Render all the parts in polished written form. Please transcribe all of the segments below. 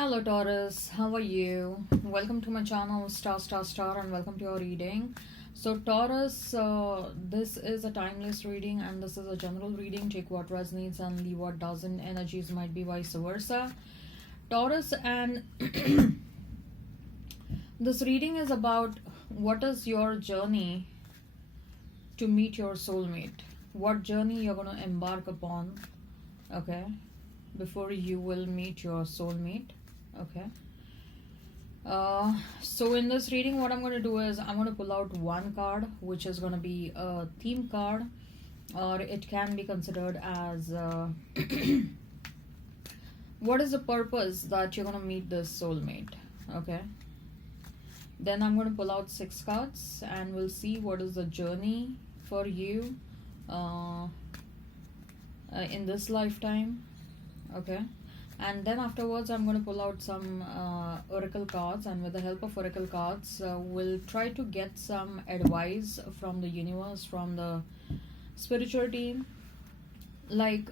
Hello Taurus, how are you? Welcome to my channel Star and welcome to your reading. So Taurus, this is a timeless reading and this is a general reading. Take what resonates and leave what doesn't. Energies might be vice versa. Taurus, and this reading is about what is your journey to meet your soulmate. What journey you're going to embark upon, okay, before you will meet your soulmate. Okay, so in this reading what I'm going to do is I'm going to pull out one card, which is going to be a theme card, or it can be considered as what is the purpose that you're going to meet this soulmate. Okay, then I'm going to pull out 6 cards and we'll see what is the journey for you in this lifetime. Okay, and then afterwards I'm going to pull out some oracle cards, and with the help of oracle cards we'll try to get some advice from the universe, from the spiritual team, like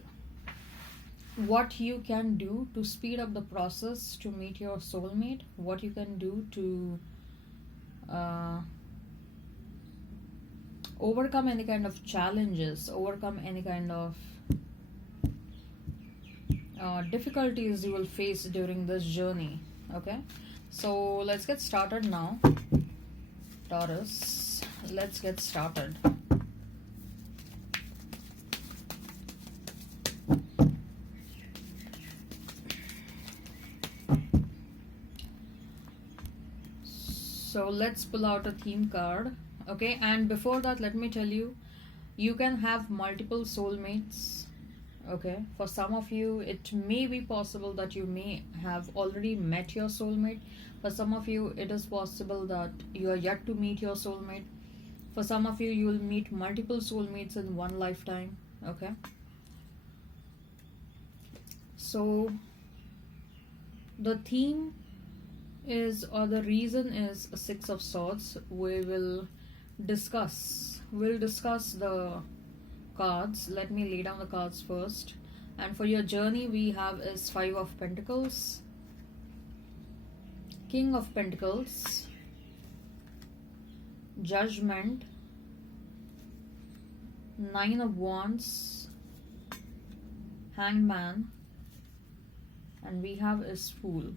what you can do to speed up the process to meet your soulmate, what you can do to overcome any kind of challenges, overcome any kind of difficulties you will face during this journey. Okay, so let's get started now, Taurus. Let's get started. So let's pull out a theme card. Okay, and before that let me tell you, you can have multiple soulmates. Okay, for some of you it may be possible that you may have already met your soulmate. For some of you it is possible that you are yet to meet your soulmate. For some of you, you will meet multiple soulmates in one lifetime. Okay, so the theme is, or the reason is, a 6 of Swords. We'll discuss the cards. Let me lay down the cards first. And for your journey we have is 5 of Pentacles, King of Pentacles, Judgment, 9 of Wands, Hanged Man, and we have is Fool.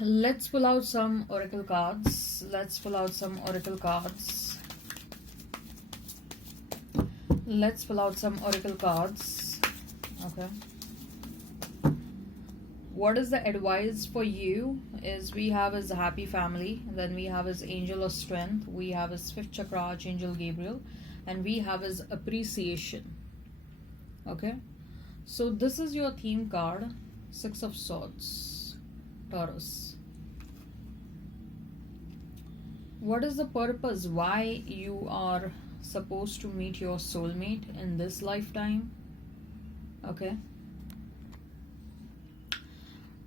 Let's pull out some oracle cards. Let's pull out some oracle cards. Let's pull out some oracle cards. Okay, what is the advice for you is, we have is happy family, then we have is angel of strength, we have is 5th chakra archangel Gabriel, and we have is appreciation. Okay, so this is your theme card, 6 of Swords, Taurus. What is the purpose why you are supposed to meet your soulmate in this lifetime? Okay,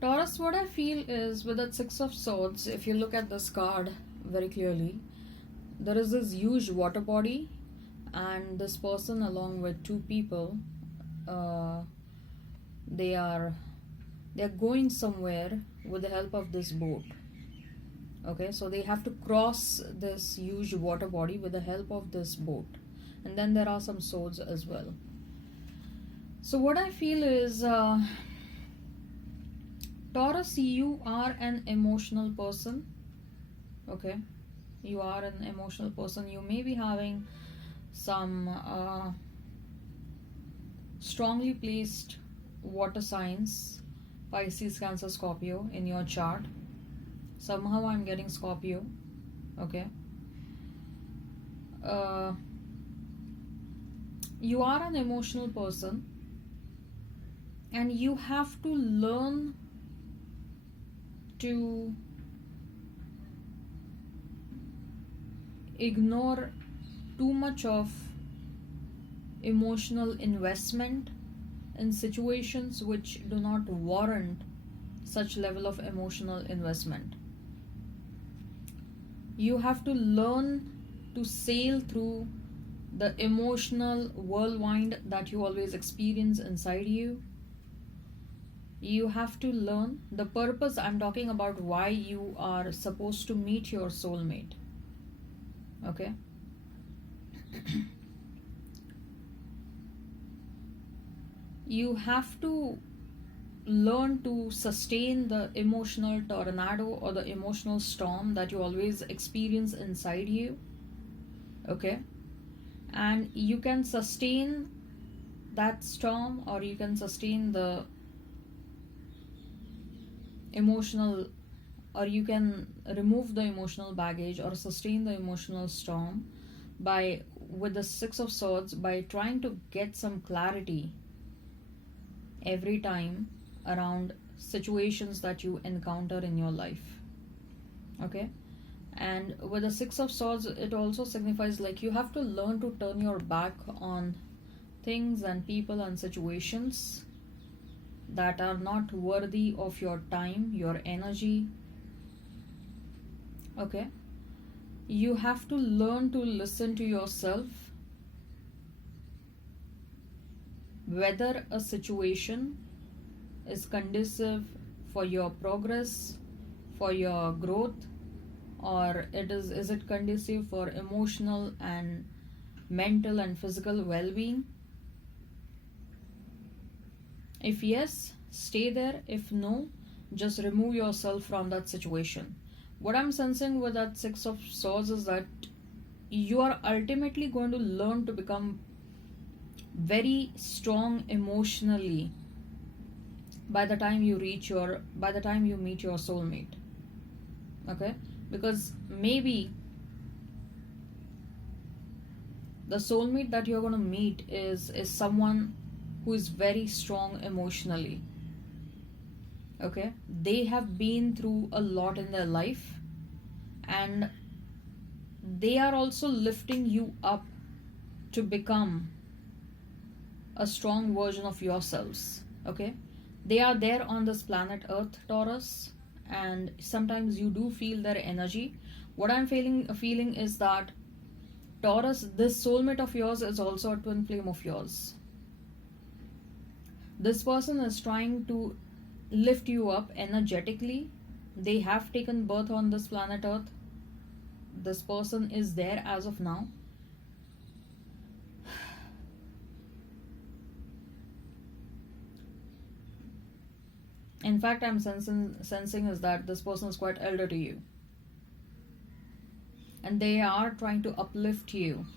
Taurus, what I feel is, with that 6 of Swords, if you look at this card very clearly, there is this huge water body, and this person along with 2 people, they are going somewhere with the help of this boat. Okay, so they have to cross this huge water body with the help of this boat, and then there are some swords as well. So what I feel is, Taurus, you are an emotional person. Okay, you are an emotional person. You may be having some strongly placed water signs, Pisces, Cancer, Scorpio in your chart. Somehow I'm getting Scorpio. Okay, you are an emotional person, and you have to learn to ignore too much of emotional investment in situations which do not warrant such level of emotional investment. You have to learn to sail through the emotional whirlwind that you always experience inside you, You have to learn the purpose. I'm talking about why you are supposed to meet your soulmate. Okay? You have to learn to sustain the emotional tornado or the emotional storm that you always experience inside you. Okay? And you can sustain that storm, or you can sustain the emotional, or you can remove the emotional baggage or sustain the emotional storm by, with the Six of Swords, by trying to get some clarity every time around situations that you encounter in your life. Okay? And with the Six of Swords, it also signifies like you have to learn to turn your back on things and people and situations that are not worthy of your time, your energy. Okay? You have to learn to listen to yourself. Whether a situation is conducive for your progress, for your growth, or is it conducive for emotional and mental and physical well-being? If yes, stay there. If no, just remove yourself from that situation. What I'm sensing with that Six of Swords is that you are ultimately going to learn to become very strong emotionally by the time you meet your soulmate. Okay? Because maybe the soulmate that you're going to meet is someone who is very strong emotionally. Okay? They have been through a lot in their life, and they are also lifting you up to become a strong version of yourselves. Okay? They are there on this planet Earth, Taurus, and sometimes you do feel their energy. What I'm feeling is that Taurus, this soulmate of yours is also a twin flame of yours. This person is trying to lift you up energetically. They have taken birth on this planet Earth. This person is there as of now. In fact, I'm sensing is that this person is quite elder to you. And they are trying to uplift you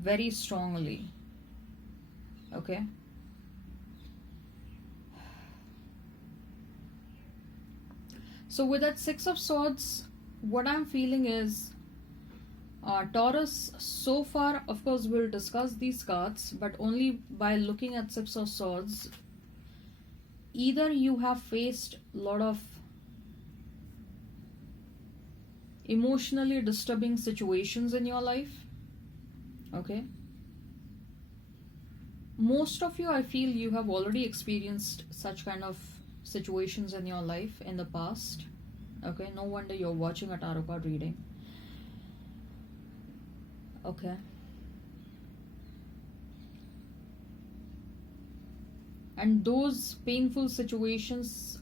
very strongly. Okay? So with that Six of Swords, what I'm feeling is Taurus, so far, of course, we'll discuss these cards, but only by looking at Six of Swords, either you have faced a lot of emotionally disturbing situations in your life. Okay? Most of you, I feel you have already experienced such kind of situations in your life in the past. Okay? No wonder you're watching a tarot card reading. Okay? And those painful situations,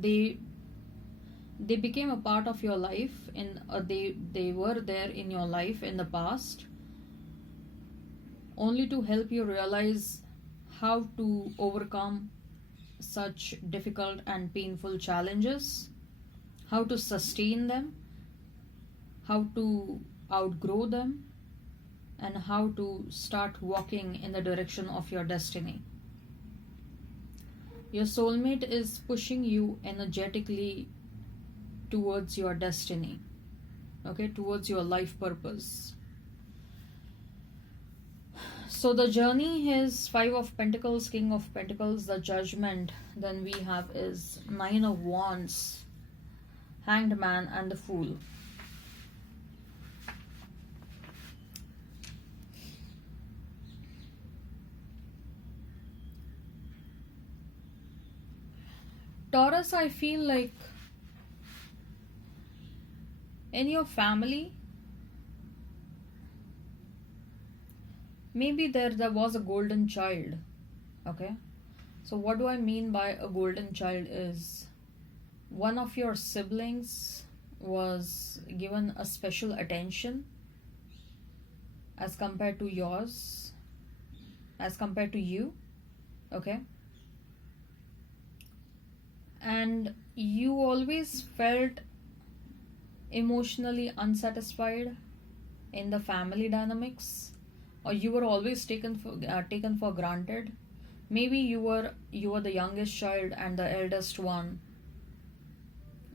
they became a part of your life, and they were there in your life in the past, only to help you realize how to overcome such difficult and painful challenges, how to sustain them, how to outgrow them, and how to start walking in the direction of your destiny. Your soulmate is pushing you energetically towards your destiny, okay, towards your life purpose. So the journey is Five of Pentacles, King of Pentacles, the Judgment. Then we have is Nine of Wands, Hanged Man, and the Fool. Taurus, I feel like in your family, maybe there was a golden child. Okay? So what do I mean by a golden child is one of your siblings was given a special attention as compared to yours, as compared to you, okay? And you always felt emotionally unsatisfied in the family dynamics, or you were always taken for granted. Maybe you were the youngest child and the eldest one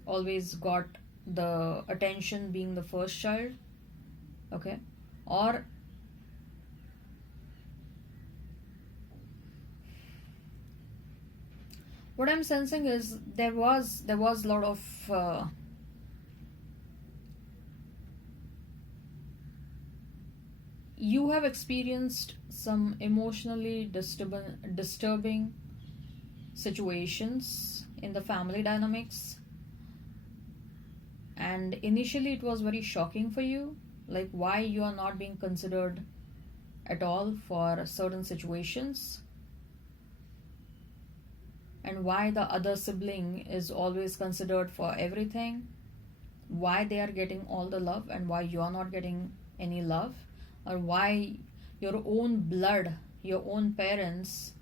always got the attention being the first child, okay? Or what I'm sensing is there was a lot of you have experienced some emotionally disturbing situations in the family dynamics, and initially it was very shocking for you, like why you are not being considered at all for certain situations, and why the other sibling is always considered for everything, why they are getting all the love and why you are not getting any love, or why your own blood, your own parents,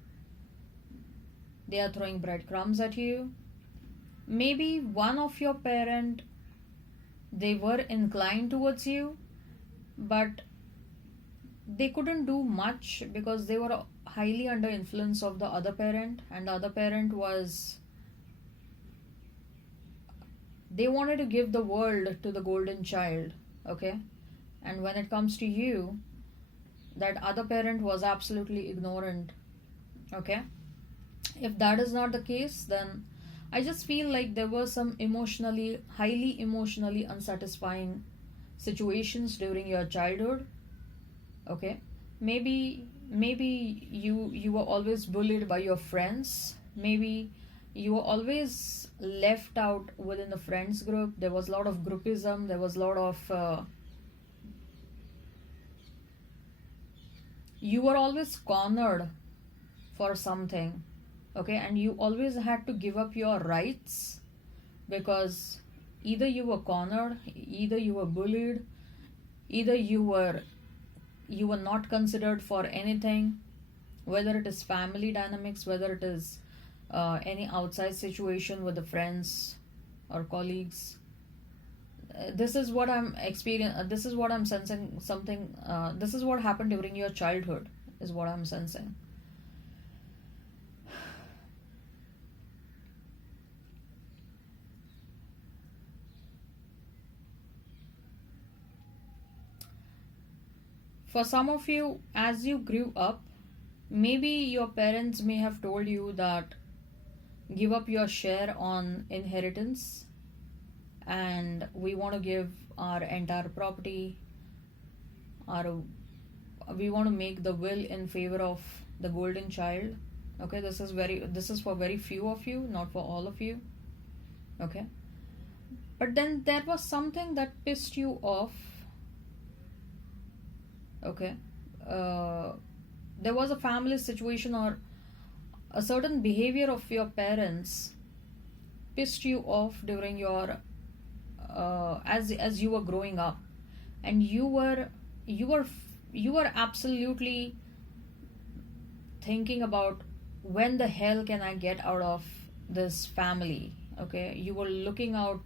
they are throwing breadcrumbs at you. Maybe one of your parent, they were inclined towards you, but they couldn't do much because they were highly under influence of the other parent, and the other parent was, they wanted to give the world to the golden child, okay? And when it comes to you, that other parent was absolutely ignorant, okay? If that is not the case, then I just feel like there were some highly emotionally unsatisfying situations during your childhood, okay? Maybe you were always bullied by your friends. Maybe you were always left out within the friends group. There was a lot of groupism. There was a lot of you were always cornered for something, okay? And you always had to give up your rights because either you were cornered, either you were bullied, either you were not considered for anything, whether it is family dynamics, whether it is any outside situation with the friends or colleagues. This is what I'm experiencing. This is what I'm sensing. Something. This is what happened during your childhood. Is what I'm sensing. For some of you, as you grew up, maybe your parents may have told you that give up your share on inheritance, and we want to give our entire property, we want to make the will in favor of the golden child, okay? This is for very few of you, not for all of you, okay? But then there was something that pissed you off, okay? There was a family situation or a certain behavior of your parents pissed you off during your as you were growing up, and you were absolutely thinking about when the hell can I get out of this family, okay? You were looking out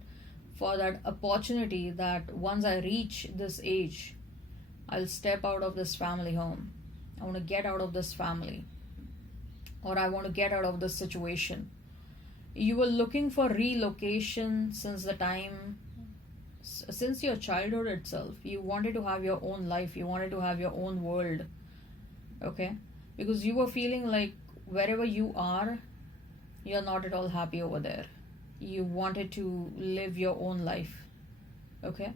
for that opportunity that once I reach this age, I'll step out of this family home. I want to get out of this family, or I want to get out of this situation. You were looking for relocation since your childhood itself. You wanted to have your own life, you wanted to have your own world, okay? Because you were feeling like wherever you are, you're not at all happy over there. You wanted to live your own life, okay?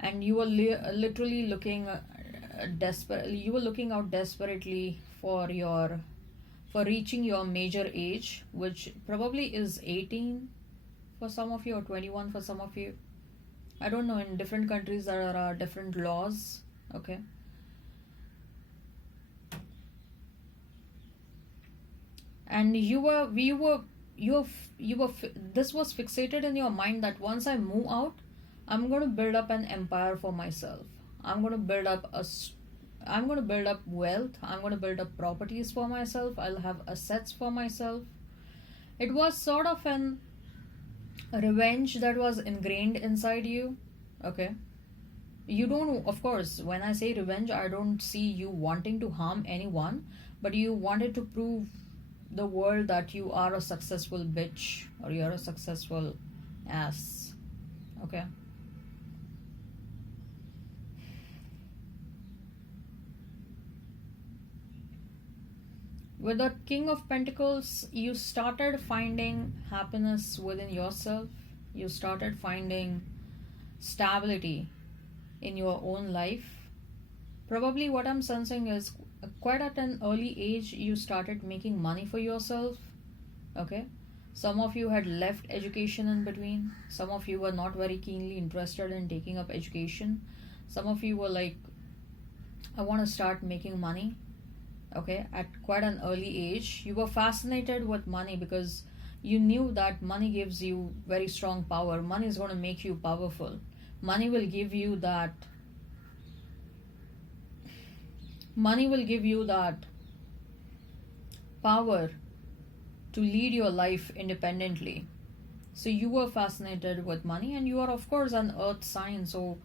And you were literally looking you were looking out desperately for reaching your major age, which probably is 18 for some of you or 21 for some of you. I don't know, in different countries there are different laws, okay? and this was fixated in your mind that once I move out, I'm going to build up an empire for myself. I'm going to build up I'm going to build up wealth. I'm going to build up properties for myself. I'll have assets for myself. It was sort of an revenge that was ingrained inside you. Okay. You don't, of course, when I say revenge, I don't see you wanting to harm anyone, but you wanted to prove the world that you are a successful bitch or you're a successful ass. Okay. With the King of Pentacles, you started finding happiness within yourself. You started finding stability in your own life. Probably what I'm sensing is quite at an early age, you started making money for yourself. Okay. Some of you had left education in between. Some of you were not very keenly interested in taking up education. Some of you were like, I want to start making money. Okay, at quite an early age, you were fascinated with money because you knew that money gives you very strong power. Money is going to make you powerful. Money will give you that. Money will give you that power to lead your life independently. So you were fascinated with money, and you are, of course, an earth sign. So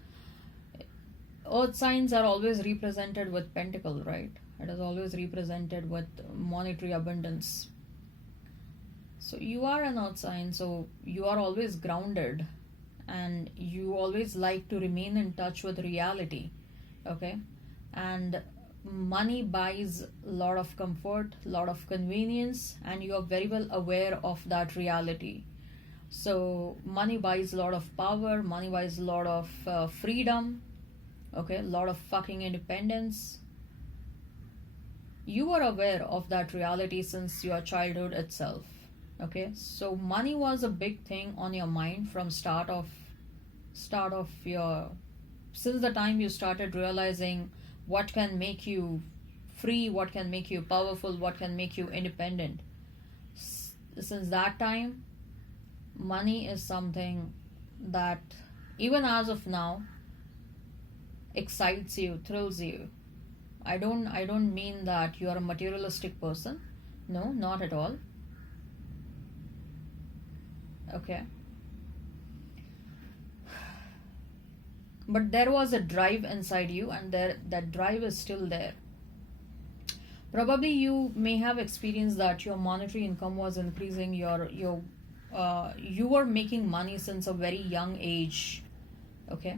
earth signs are always represented with pentacle, right? It is always represented with monetary abundance. So you are an earth sign, so you are always grounded and you always like to remain in touch with reality. Okay. And money buys a lot of comfort, a lot of convenience, and you are very well aware of that reality. So money buys a lot of power, money buys a lot of freedom, okay, a lot of fucking independence. You were aware of that reality since your childhood itself. Okay, so money was a big thing on your mind from start of your, since the time you started realizing what can make you free, what can make you powerful, what can make you independent. Since that time, money is something that even as of now excites you, thrills you. I don't mean that you are a materialistic person. No, not at all. Okay. But there was a drive inside you, and that drive is still there. Probably you may have experienced that your monetary income was increasing, you were making money since a very young age. Okay.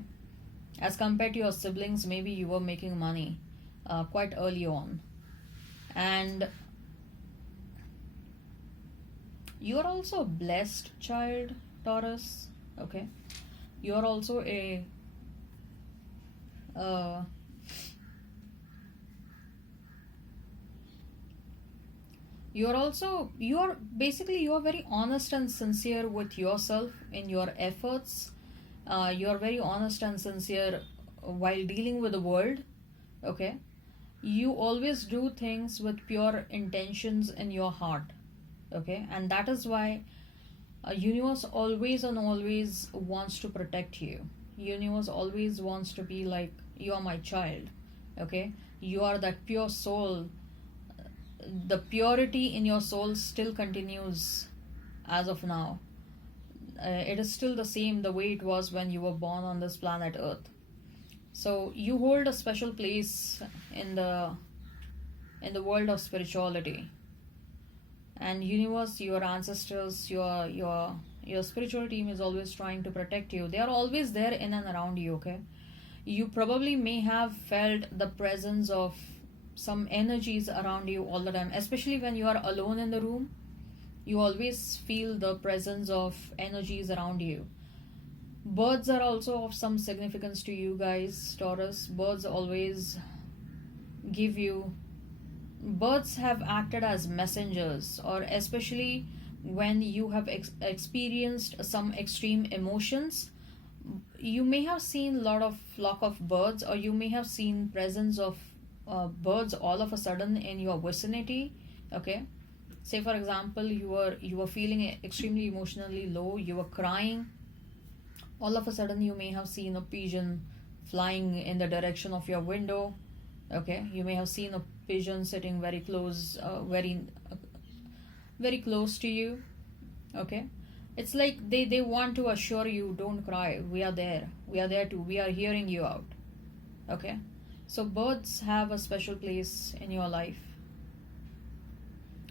As compared to your siblings, maybe you were making money quite early on. And you are also a blessed child, Taurus. Okay. You are also a you are very honest and sincere with yourself in your efforts. You are very honest and sincere while dealing with the world. Okay. You always do things with pure intentions in your heart. Okay. And that is why universe always and always wants to protect you. Universe always wants to be like, you are my child. Okay. You are that pure soul. The purity in your soul still continues as of now. It is still the same the way it was when you were born on this planet Earth. So you hold a special place in the world of spirituality. And universe, your ancestors, your spiritual team is always trying to protect you. They are always there in and around you. Okay. You probably may have felt the presence of some energies around you all the time, especially when you are alone in the room. You always feel the presence of energies around you. Birds are also of some significance to you guys, Taurus. Birds have acted as messengers, or especially when you have experienced some extreme emotions. You may have seen a lot of flock of birds, or you may have seen presence of birds all of a sudden in your vicinity. Okay. Say for example, you were feeling extremely emotionally low, you were crying. All of a sudden you may have seen a pigeon flying in the direction of your window. Okay, you may have seen a pigeon sitting very close, very close to you. Okay, it's like they want to assure you, don't cry, we are there, we are there too, we are hearing you out. Okay, so birds have a special place in your life,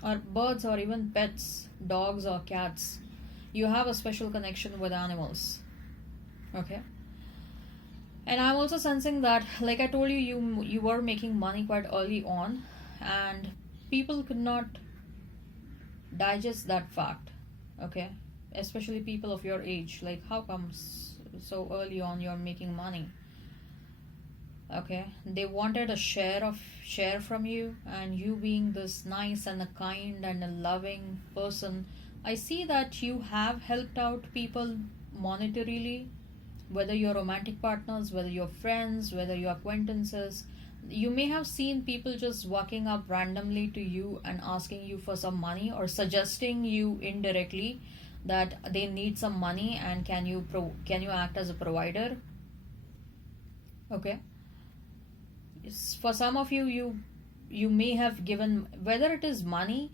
or birds, or even pets, dogs or cats. You have a special connection with animals. Okay, and I'm also sensing that, like I told you, you were making money quite early on, and people could not digest that fact. Okay, especially people of your age, like how comes so early on you're making money? Okay, they wanted a share from you, and you being this nice and a kind and a loving person, I see that you have helped out people monetarily, whether you're romantic partners, whether you're friends, whether you're acquaintances. You may have seen people just walking up randomly to you and asking you for some money, or suggesting you indirectly that they need some money, and can you act as a provider? Okay, for some of you, you may have given, whether it is money.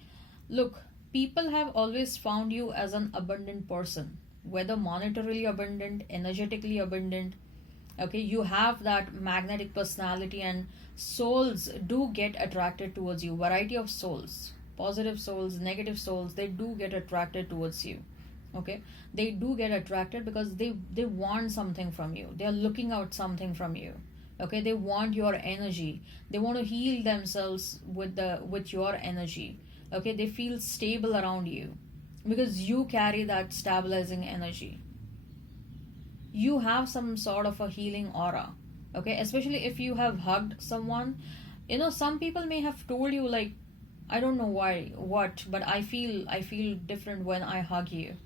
Look, people have always found you as an abundant person, whether monetarily abundant, energetically abundant. Okay, you have that magnetic personality, and souls do get attracted towards you. Variety of souls, positive souls, negative souls, they do get attracted towards you. Okay, they do get attracted because they want something from you, they are looking out something from you. Okay, they want your energy, they want to heal themselves with your energy. Okay, they feel stable around you because you carry that stabilizing energy. You have some sort of a healing aura. Okay, especially if you have hugged someone. Some people may have told you, like, I don't know why, what, but I feel different when I hug you.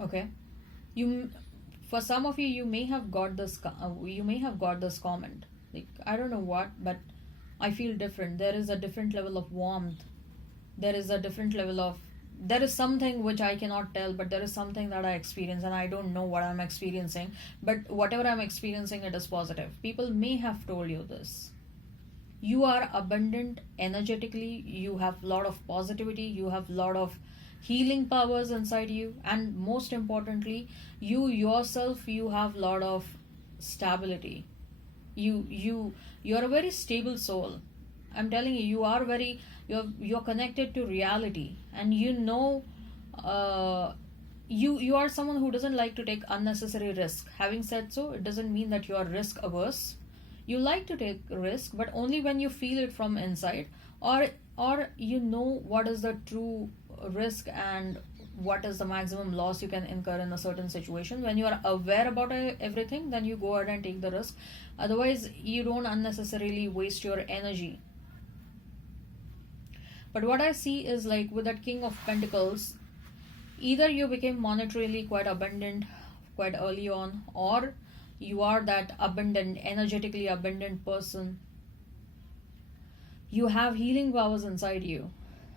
Okay, you for some of you, you may have got this comment, like, I don't know what, but I feel different. There is a different level of warmth. There is a different level of, there is something which I cannot tell, but there is something that I experience, and I don't know what I'm experiencing, but whatever I'm experiencing, it is positive. People may have told you this. You are abundant energetically, you have a lot of positivity, you have a lot of healing powers inside you, and most importantly, you yourself, you have a lot of stability. You're a very stable soul. I'm telling you, you're connected to reality, and you are someone who doesn't like to take unnecessary risk. Having said so, it doesn't mean that you are risk averse. You like to take risk, but only when you feel it from inside, or you know what is the true risk and what is the maximum loss you can incur in a certain situation. When you are aware about everything, then you go ahead and take the risk. Otherwise, you don't unnecessarily waste your energy. But what I see is, like, with that King of Pentacles, either you became monetarily quite abundant quite early on, or you are that abundant, energetically abundant person. You have healing powers inside you,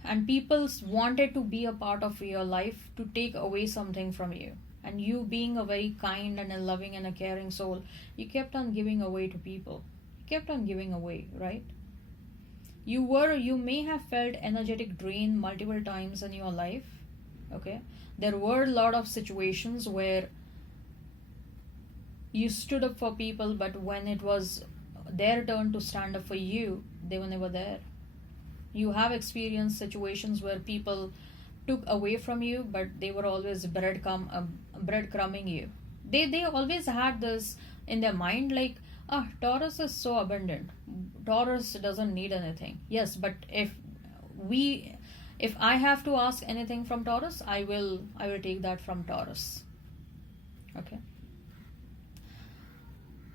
and people wanted to be a part of your life to take away something from you. And you, being a very kind and a loving and a caring soul, you kept on giving away to people. You kept on giving away, right? You may have felt energetic drain multiple times in your life. Okay, there were a lot of situations where you stood up for people, but when it was their turn to stand up for you, they were never there. You have experienced situations where people took away from you, but they were always breadcrumbing you. They always had this in their mind, like, Taurus is so abundant, Taurus doesn't need anything. Yes, but if I have to ask anything from Taurus, I will take that from Taurus. Okay,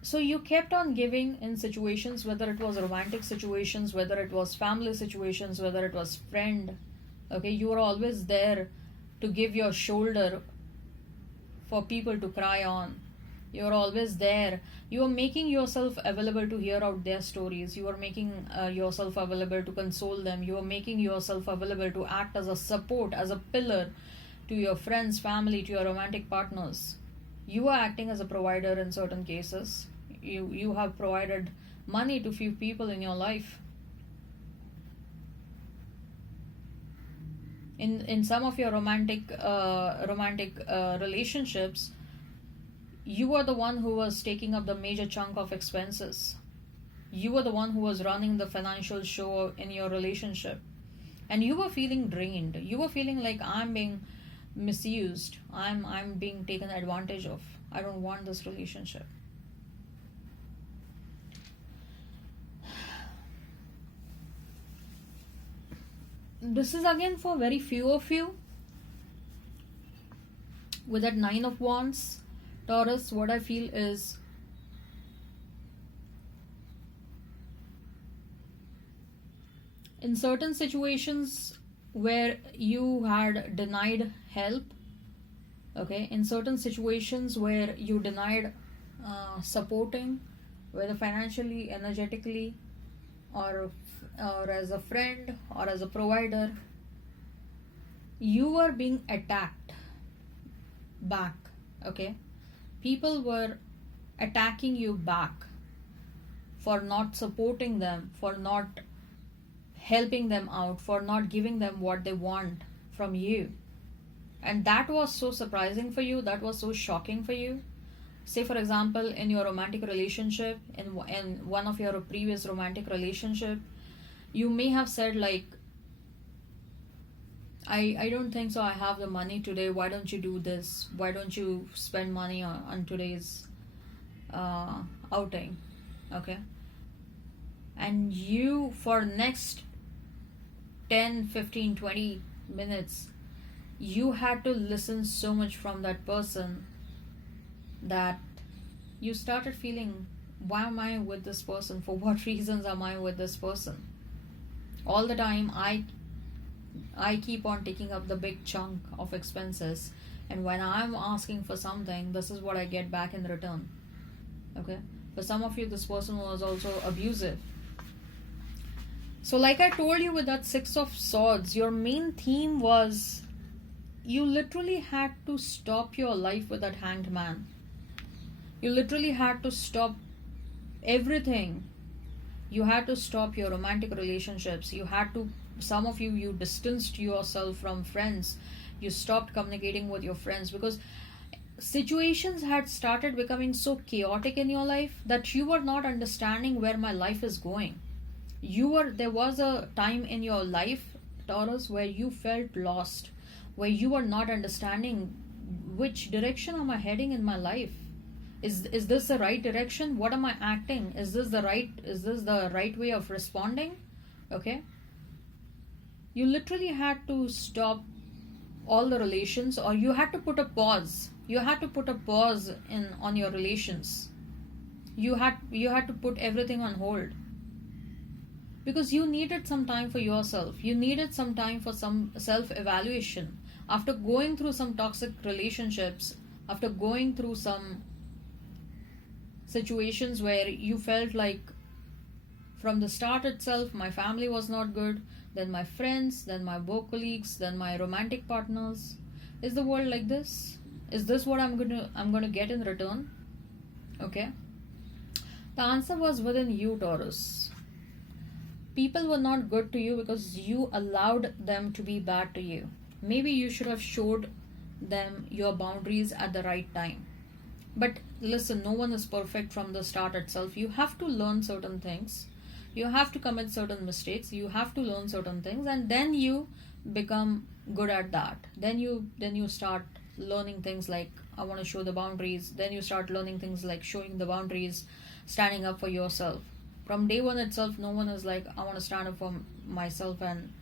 so you kept on giving in situations, whether it was romantic situations, whether it was family situations, whether it was friend. Okay, you were always there to give your shoulder for people to cry on. You're always there. You are making yourself available to hear out their stories. You are making yourself available to console them. You are making yourself available to act as a support, as a pillar to your friends, family, to your romantic partners. You are acting as a provider in certain cases. You have provided money to few people in your life. In some of your romantic relationships, you were the one who was taking up the major chunk of expenses. You were the one who was running the financial show in your relationship, and you were feeling drained. You were feeling like, I'm being misused. I'm being taken advantage of. I don't want this relationship. This is again for very few of you. With that Nine of Wands, Taurus, what I feel is in certain situations where you had denied help, okay, in certain situations where you denied supporting, whether financially, energetically, or as a friend or as a provider, you were being attacked back, okay? People were attacking you back for not supporting them, for not helping them out, for not giving them what they want from you. And that was so surprising for you, that was so shocking for you. Say, for example, in your romantic relationship, in one of your previous romantic relationship, you may have said like, I don't think so, I have the money today, why don't you do this, why don't you spend money on today's outing, okay? And you, for next 10, 15, 20 minutes, you had to listen so much from that person that you started feeling, why am I with this person, for what reasons am I with this person? All the time I keep on taking up the big chunk of expenses, and when I'm asking for something, this is what I get back in return, okay? For some of you, this person was also abusive. So like I told you, with that Six of Swords, your main theme was you literally had to stop your life with that Hanged Man. You literally had to stop everything. You had to stop your romantic relationships. You had to, some of you distanced yourself from friends. You stopped communicating with your friends because situations had started becoming so chaotic in your life that you were not understanding where my life is going. There was a time in your life, Taurus, where you felt lost, where you were not understanding which direction am I heading in my life. Is this the right direction? What am I acting? Is this the right way of responding? Okay? You literally had to stop all the relations, or you had to put a pause. You had to put a pause on your relations. You had to put everything on hold. Because you needed some time for yourself. You needed some time for some self-evaluation. After going through some toxic relationships, after going through some situations where you felt like from the start itself my family was not good, then my friends, then my work colleagues, then my romantic partners. Is the world like this? Is this what I'm gonna get in return? Okay? The answer was within you, Taurus. People were not good to you because you allowed them to be bad to you. Maybe you should have showed them your boundaries at the right time. But listen, no one is perfect from the start itself. You have to learn certain things. You have to commit certain mistakes. You have to learn certain things, and then you become good at that. Then you start learning things like, I want to show the boundaries. Then you start learning things like showing the boundaries, standing up for yourself. From day one itself, no one is like, I want to stand up for myself and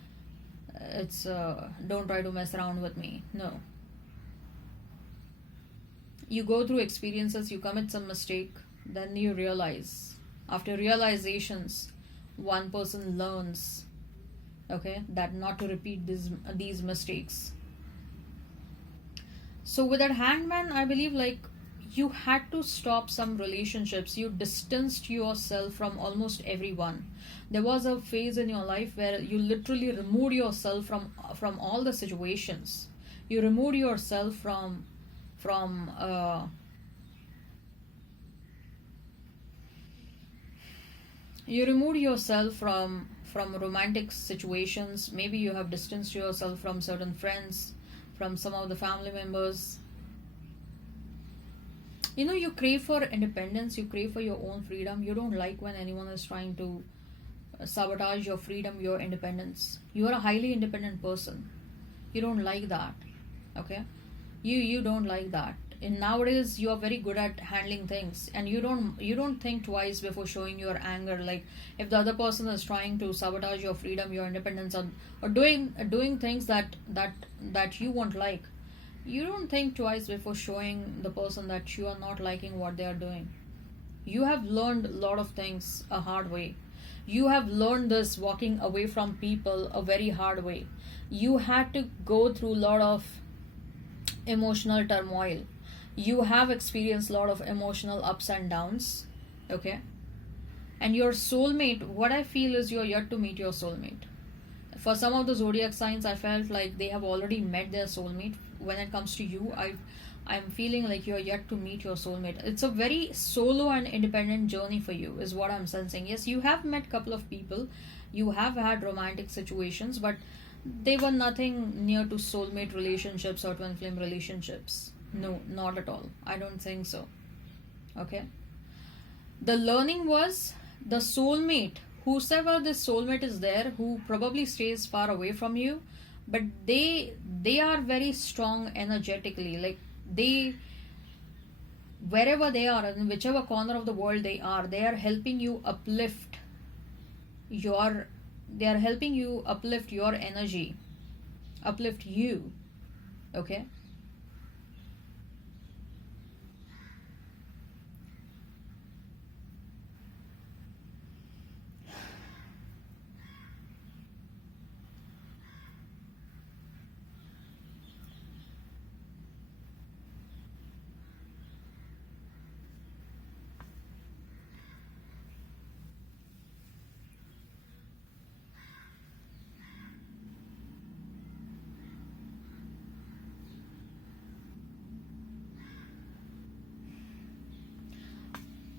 it's don't try to mess around with me. No. You go through experiences, you commit some mistake, then you realize. After realizations, one person learns, okay, that not to repeat these mistakes. So with that Hangman, I believe like you had to stop some relationships. You distanced yourself from almost everyone. There was a phase in your life where you literally removed yourself from all the situations. You removed yourself from you removed yourself from romantic situations. Maybe you have distanced yourself from certain friends, from some of the family members. You know, you crave for independence, you crave for your own freedom. You don't like when anyone is trying to sabotage your freedom, your independence. You are a highly independent person. You don't like that. Okay, you don't like that. And nowadays you are very good at handling things, and you don't think twice before showing your anger. Like, if the other person is trying to sabotage your freedom, your independence, or doing things that you won't like, you don't think twice before showing the person that you are not liking what they are doing. You have learned a lot of things a hard way. You have learned this walking away from people a very hard way. You had to go through a lot of emotional turmoil. You have experienced a lot of emotional ups and downs. Okay, and your soulmate, what I feel is you're yet to meet your soulmate. For some of the zodiac signs, I felt like they have already met their soulmate. When it comes to you, I'm feeling like you're yet to meet your soulmate. It's a very solo and independent journey for you, is what I'm sensing. Yes, you have met a couple of people, you have had romantic situations, but they were nothing near to soulmate relationships or twin flame relationships. No, not at all. I don't think so. Okay. The learning was the soulmate, whosoever this soulmate is there, who probably stays far away from you, but they are very strong energetically. Like, they, wherever they are, in whichever corner of the world they are helping you uplift your, they are helping you uplift your energy, uplift you. Okay.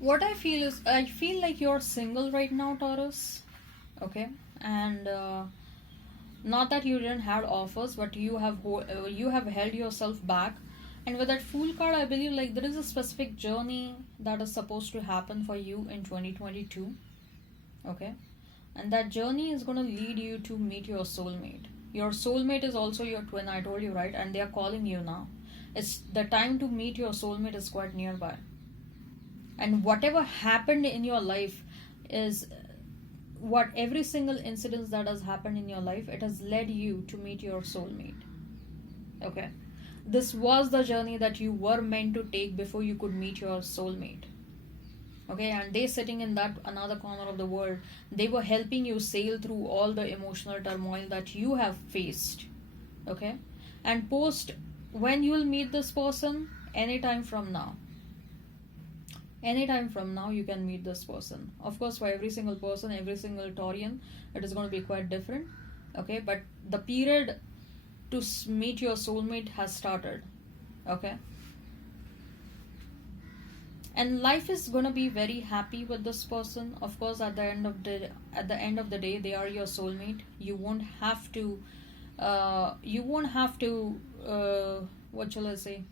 What I feel is, I feel like you're single right now, Taurus. Okay. And not that you didn't have offers, but you have held yourself back. And with that Fool card, I believe like there is a specific journey that is supposed to happen for you in 2022. Okay. And that journey is going to lead you to meet your soulmate. Your soulmate is also your twin, I told you, right? And they are calling you now. It's the time to meet your soulmate is quite nearby. And whatever happened in your life is what every single incident that has happened in your life, it has led you to meet your soulmate. Okay. This was the journey that you were meant to take before you could meet your soulmate. Okay, and they sitting in that another corner of the world, they were helping you sail through all the emotional turmoil that you have faced. Okay. And post, when you will meet this person, anytime from now, anytime from now you can meet this person. Of course, for every single person, every single Taurian, it is going to be quite different. Okay, but the period to meet your soulmate has started. Okay. And life is going to be very happy with this person. Of course, at the end of the day, they are your soulmate. You won't have to what shall I say,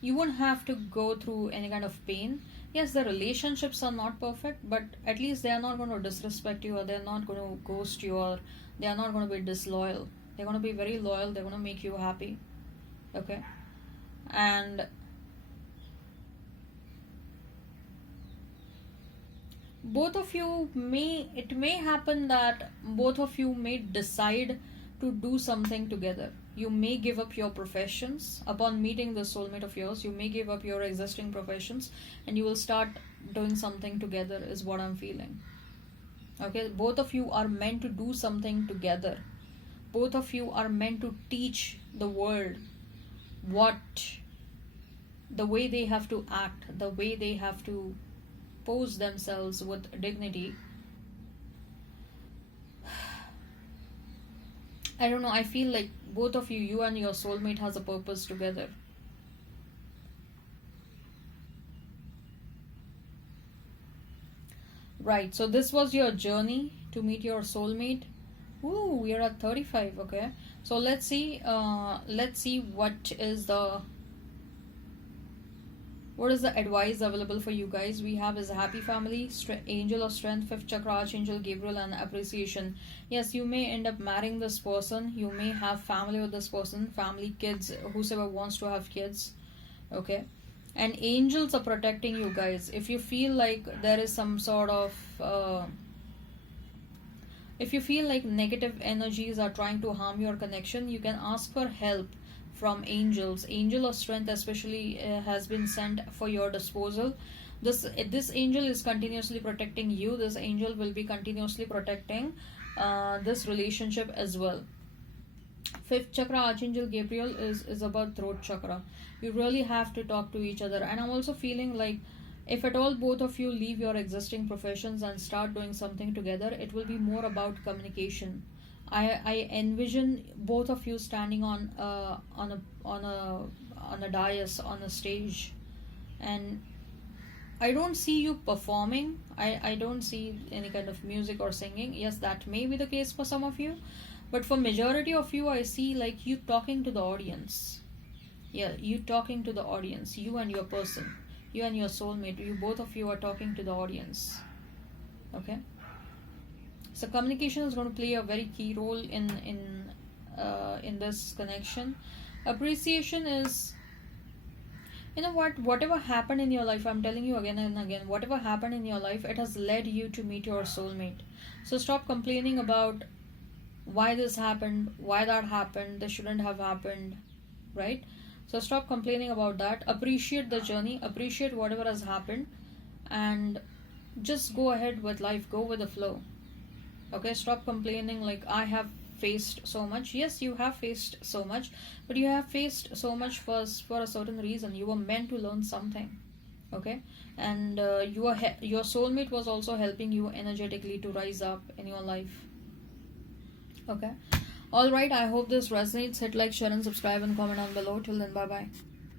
you won't have to go through any kind of pain. Yes, the relationships are not perfect, but at least they are not going to disrespect you, or they're not going to ghost you, or they are not going to be disloyal. They're going to be very loyal. They're going to make you happy. Okay. And both of you it may happen that both of you may decide to do something together. You may give up your professions upon meeting the soulmate of yours. You may give up your existing professions, and you will start doing something together, is what I'm feeling. Okay, both of you are meant to do something together. Both of you are meant to teach the world what the way they have to act, the way they have to pose themselves with dignity. I don't know, I feel like both of you, you and your soulmate, has a purpose together. Right, so this was your journey to meet your soulmate. Ooh, we are at 35, okay. So let's see what is the advice available for you guys. We have is happy family, angel of strength, fifth chakra, archangel Gabriel, and appreciation. Yes, you may end up marrying this person, you may have family with this person, family, kids, whosoever wants to have kids, okay. And angels are protecting you guys. If you feel like there is some sort of if you feel like negative energies are trying to harm your connection, you can ask for help from angels. Angel of strength especially has been sent for your disposal. This angel is continuously protecting you. This angel will be continuously protecting this relationship as well. Fifth chakra, archangel Gabriel, is about throat chakra. You really have to talk to each other. And I'm also feeling like if at all both of you leave your existing professions and start doing something together, it will be more about communication. I envision both of you standing on a dais, on a stage, and I don't see you performing. I don't see any kind of music or singing. Yes, that may be the case for some of you, but for majority of you, I see like you talking to the audience. Yeah, you talking to the audience. You and your person, you and your soulmate. You both of you are talking to the audience. Okay. So communication is going to play a very key role in this connection. Appreciation is, you know what, whatever happened in your life, I'm telling you again and again, whatever happened in your life, it has led you to meet your soulmate. So stop complaining about why this happened, why that happened, this shouldn't have happened, right? So stop complaining about that. Appreciate the journey, appreciate whatever has happened, and just go ahead with life, go with the flow. Okay, stop complaining like I have faced so much. Yes, you have faced so much, but you have faced so much for a certain reason. You were meant to learn something. Okay, and your soulmate was also helping you energetically to rise up in your life. Okay, all right, I hope this resonates. Hit like, share, and subscribe, and comment down below. Till then, bye bye.